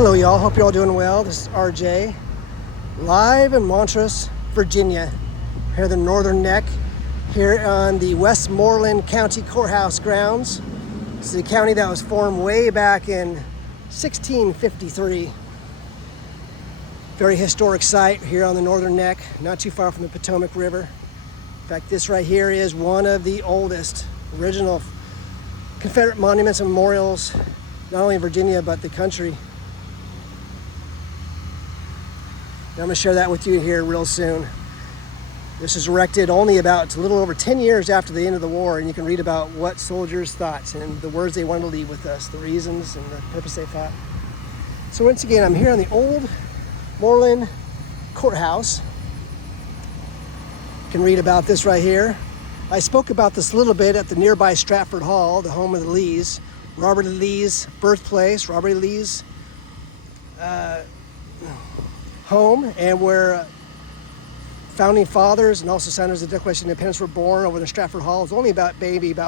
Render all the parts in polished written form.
Hello y'all, hope you're all doing well. This is RJ, live in Montross, Virginia, here at the Northern Neck, here on the Westmoreland County Courthouse grounds. This is a county that was formed way back in 1653. Very historic site here on the Northern Neck, not too far from the Potomac River. In fact, this right here is one of the oldest original Confederate monuments and memorials, not only in Virginia, but the country. I'm going to share that with you here real soon. This was erected only about a little over 10 years after the end of the war, and you can read about what soldiers thought and the words they wanted to leave with us, the reasons and the purpose they thought. So once again, I'm here on the old Moreland Courthouse. You can read about this right here. I spoke about this a little bit at the nearby Stratford Hall, the home of the Lees, Robert E. Lee's birthplace, Robert E. Lee's home, and where founding fathers and also signers of the Declaration of Independence were born over in Stratford Hall. It's only about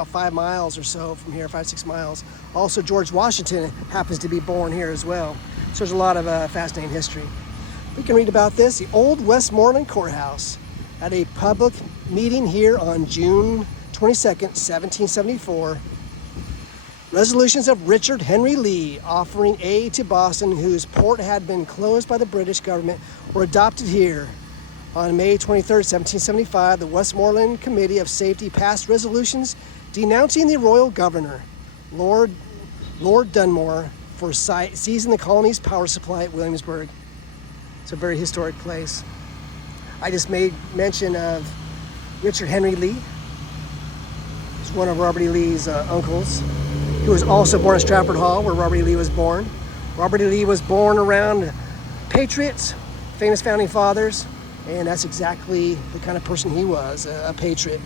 5 miles or so from here, 5-6 miles. Also, George Washington happens to be born here as well. So there's a lot of fascinating history. We can read about this. The old Westmoreland Courthouse at a public meeting here on June 22nd, 1774. Resolutions of Richard Henry Lee offering aid to Boston, whose port had been closed by the British government, were adopted here. On May 23, 1775, the Westmoreland Committee of Safety passed resolutions denouncing the royal governor, Lord Dunmore, for seizing the colony's power supply at Williamsburg. It's a very historic place. I just made mention of Richard Henry Lee. He's one of Robert E. Lee's uncles. He was also born at Stratford Hall, where Robert E. Lee was born. Robert E. Lee was born around patriots, famous founding fathers, and that's exactly the kind of person he was, a patriot.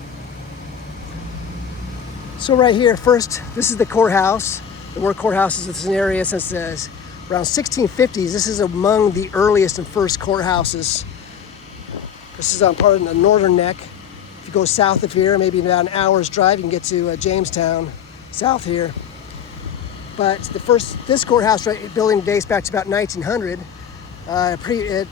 So right here, first, this is the courthouse. The word courthouse is in this area since around 1650s. This is among the earliest and first courthouses. This is on part of the Northern Neck. If you go south of here, maybe about an hour's drive, you can get to Jamestown, south here. But this courthouse building dates back to about 1900. It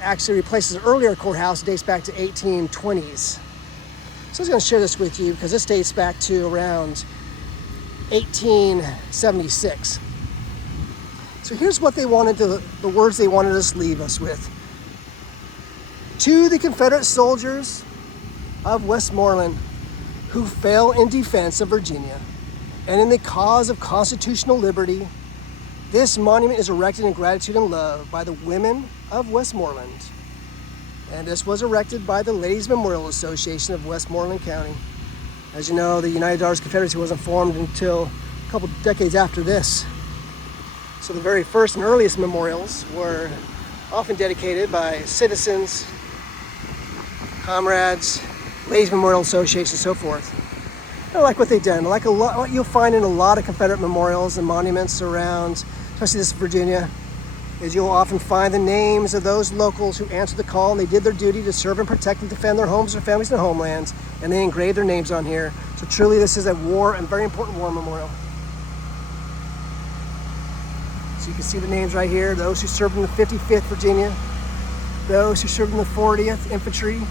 actually replaces an earlier courthouse, dates back to 1820s. So I was going to share this with you because this dates back to around 1876. So here's what they wanted the words they wanted us to leave us with. To the Confederate soldiers of Westmoreland who fell in defense of Virginia and in the cause of constitutional liberty, this monument is erected in gratitude and love by the women of Westmoreland. And this was erected by the Ladies Memorial Association of Westmoreland County. As you know, the United Daughters Confederacy wasn't formed until a couple decades after this. So the very first and earliest memorials were often dedicated by citizens, comrades, Ladies Memorial Association, and so forth. I like what they've done. I like what you'll find in a lot of Confederate memorials and monuments around, especially this Virginia, is you'll often find the names of those locals who answered the call and they did their duty to serve and protect and defend their homes, their families, and their homelands, and they engraved their names on here. So truly this is a war and very important war memorial. So you can see the names right here, those who served in the 55th Virginia, those who served in the 40th Infantry,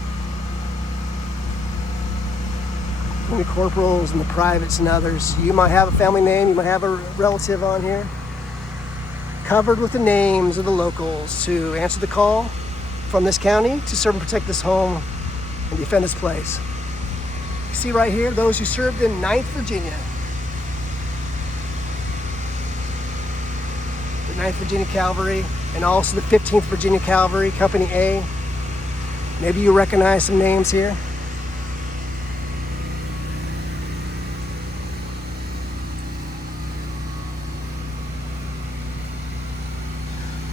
and the corporals and the privates and others. You might have a family name, you might have a relative on here, covered with the names of the locals who answered the call from this county to serve and protect this home and defend this place. You see right here, those who served in 9th Virginia. The 9th Virginia Cavalry and also the 15th Virginia Cavalry, Company A. Maybe you recognize some names here.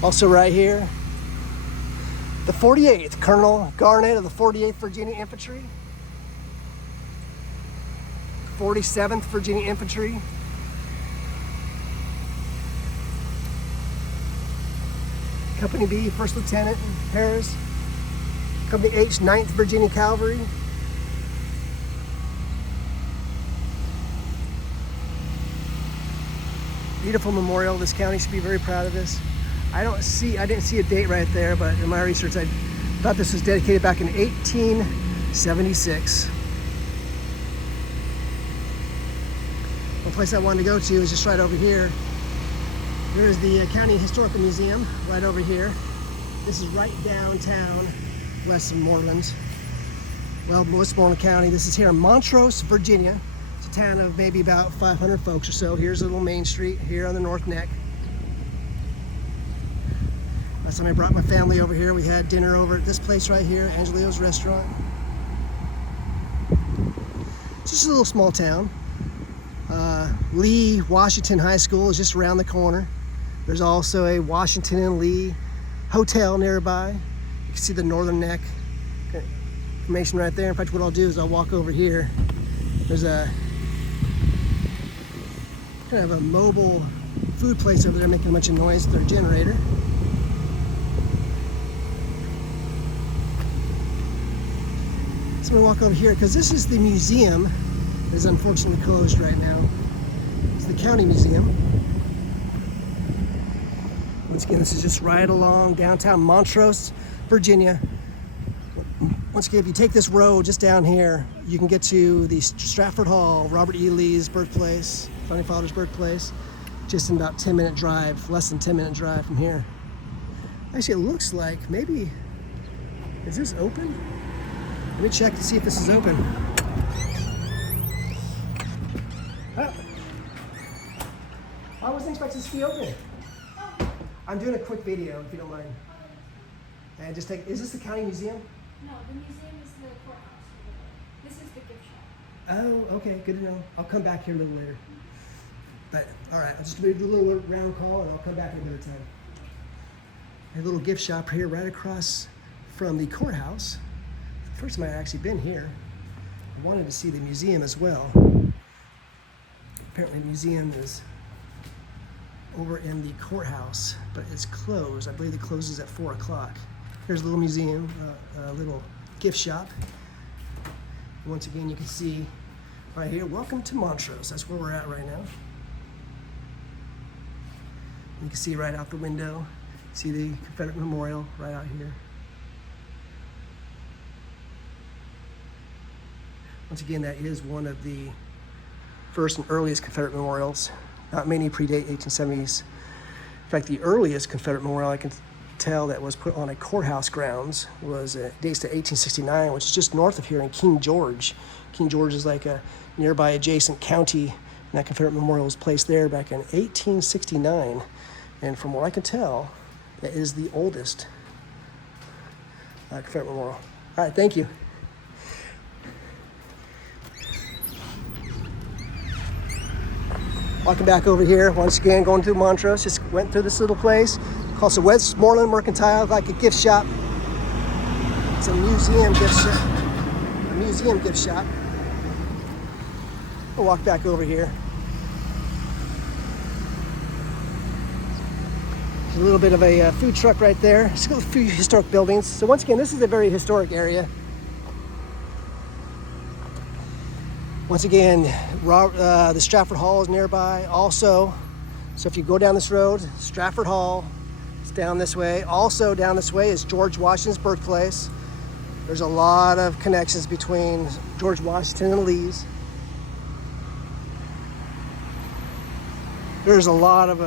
Also right here, the 48th, Colonel Garnett of the 48th Virginia Infantry, 47th Virginia Infantry, Company B, First Lieutenant Harris, Company H, 9th Virginia Cavalry, beautiful memorial. This county should be very proud of this. I didn't see a date right there, but in my research, I thought this was dedicated back in 1876. One place I wanted to go to is just right over here. There's the County Historical Museum right over here. This is right downtown Westmoreland. Well, Westmoreland County. This is here in Montross, Virginia. It's a town of maybe about 500 folks or so. Here's a little main street here on the North Neck. Last time I brought my family over here, we had dinner over at this place right here, Angelio's Restaurant. It's just a little small town. Lee Washington High School is just around the corner. There's also a Washington and Lee hotel nearby. You can see the Northern Neck information right there. In fact, what I'll do is I'll walk over here. There's a kind of a mobile food place over there making a bunch of noise with their generator. So I'm gonna walk over here because this is the museum that is unfortunately closed right now. It's the County Museum. Once again, this is just right along downtown Montross, Virginia. Once again, if you take this road just down here, you can get to the Stratford Hall, Robert E. Lee's birthplace, Founding Fathers' birthplace, just in about 10-minute drive, less than 10-minute drive from here. Actually, it looks like maybe, is this open? Let me check to see if this is open. Oh. I wasn't expecting this to be open. I'm doing a quick video, if you don't mind. And just take, is this the County Museum? No, the museum is the courthouse. This is the gift shop. Oh, okay, good to know. I'll come back here a little later. But, all right, I'll just do a little round call and I'll come back another time. A little gift shop here right across from the courthouse. First time I'd actually been here. I wanted to see the museum as well. Apparently the museum is over in the courthouse, but it's closed. I believe it closes at 4 o'clock. Here's a little museum, a little gift shop. Once again, you can see right here, welcome to Montross. That's where we're at right now. You can see right out the window, see the Confederate Memorial right out here. Once again, that is one of the first and earliest Confederate memorials. Not many predate 1870s. In fact, the earliest Confederate memorial I can tell that was put on a courthouse grounds was dates to 1869, which is just north of here in King George. King George is like a nearby adjacent county, and that Confederate memorial was placed there back in 1869. And from what I can tell, that is the oldest Confederate memorial. All right, thank you. Walking back over here, once again, going through Montross. Just went through this little place called the Westmoreland Mercantile, like a gift shop. It's a museum gift shop. A museum gift shop. We'll walk back over here. There's a little bit of a food truck right there. It's got a few historic buildings. So once again, this is a very historic area. Once again, the Stratford Hall is nearby also. So if you go down this road, Stratford Hall, it's down this way. Also down this way is George Washington's birthplace. There's a lot of connections between George Washington and Lee's. There's a lot of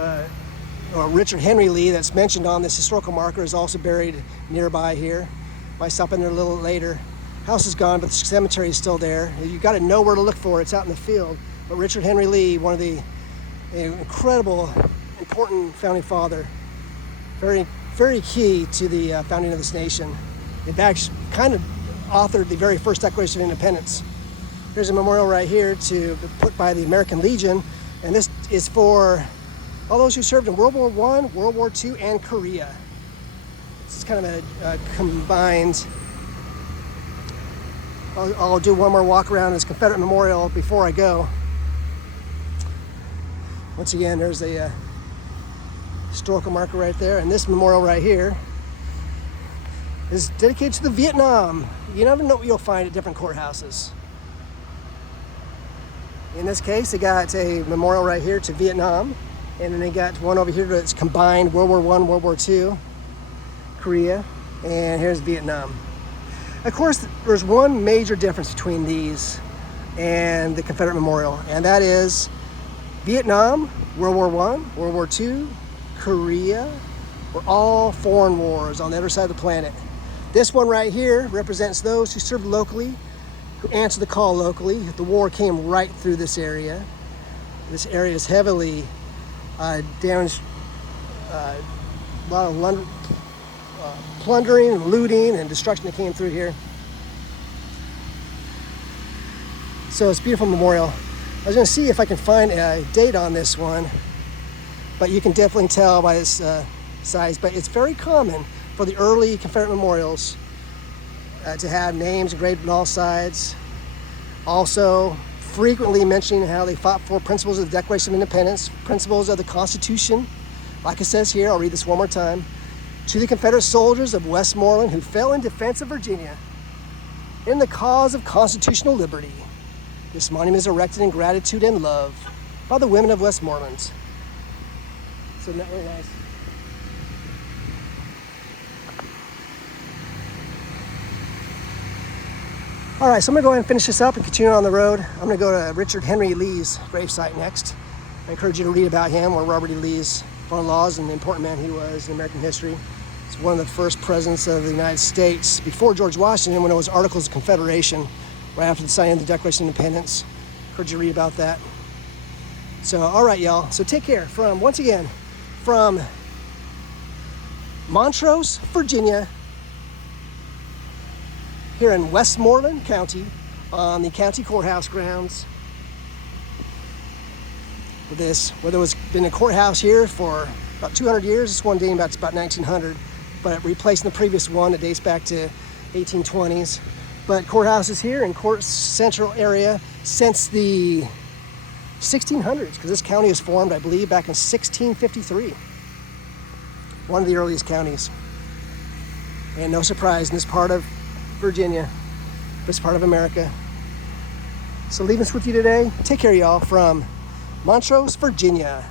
Richard Henry Lee that's mentioned on this historical marker is also buried nearby here. Might stop in there a little later. House is gone, but the cemetery is still there. You got to know where to look for it. It's out in the field. But Richard Henry Lee, one of the incredible, important founding father, very, very key to the founding of this nation. In fact, kind of authored the very first Declaration of Independence. There's a memorial right here put by the American Legion, and this is for all those who served in World War I, World War II, and Korea. It's kind of a combined. I'll do one more walk around this Confederate Memorial before I go. Once again, there's a historical marker right there, and this memorial right here is dedicated to the Vietnam. You never know what you'll find at different courthouses. In this case, they got a memorial right here to Vietnam. And then they got one over here that's combined World War I, World War II, Korea, and here's Vietnam. Of course, there's one major difference between these and the Confederate Memorial, and that is Vietnam, World War I, World War II, Korea were all foreign wars on the other side of the planet. This one right here represents those who served locally, who answered the call locally. The war came right through this area. This area is heavily damaged, a lot of plundering and looting and destruction that came through here. So it's a beautiful memorial. I was going to see if I can find a date on this one, but you can definitely tell by its size. But it's very common for the early Confederate memorials to have names engraved on all sides. Also, frequently mentioning how they fought for principles of the Declaration of Independence, principles of the Constitution. Like it says here, I'll read this one more time. To the Confederate soldiers of Westmoreland who fell in defense of Virginia in the cause of constitutional liberty, this monument is erected in gratitude and love by the women of Westmoreland. So not really nice. All right, so I'm gonna go ahead and finish this up and continue on the road. I'm gonna go to Richard Henry Lee's gravesite next. I encourage you to read about him, or Robert E. Lee's laws and the important man he was in American history. He's one of the first presidents of the United States before George Washington, when it was Articles of Confederation, right after the signing of the Declaration of Independence. I encourage you to read about that. So, all right, y'all. So take care once again, from Montross, Virginia, here in Westmoreland County on the county courthouse grounds. With this, where there was been a courthouse here for about 200 years. This one dating back to about 1900, but replacing the previous one that dates back to 1820s. But courthouse is here in Court Central area since the 1600s, because this county was formed, I believe, back in 1653. One of the earliest counties. And no surprise, in this part of Virginia, this part of America. So leaving this with you today. Take care, y'all, from Montross, Virginia.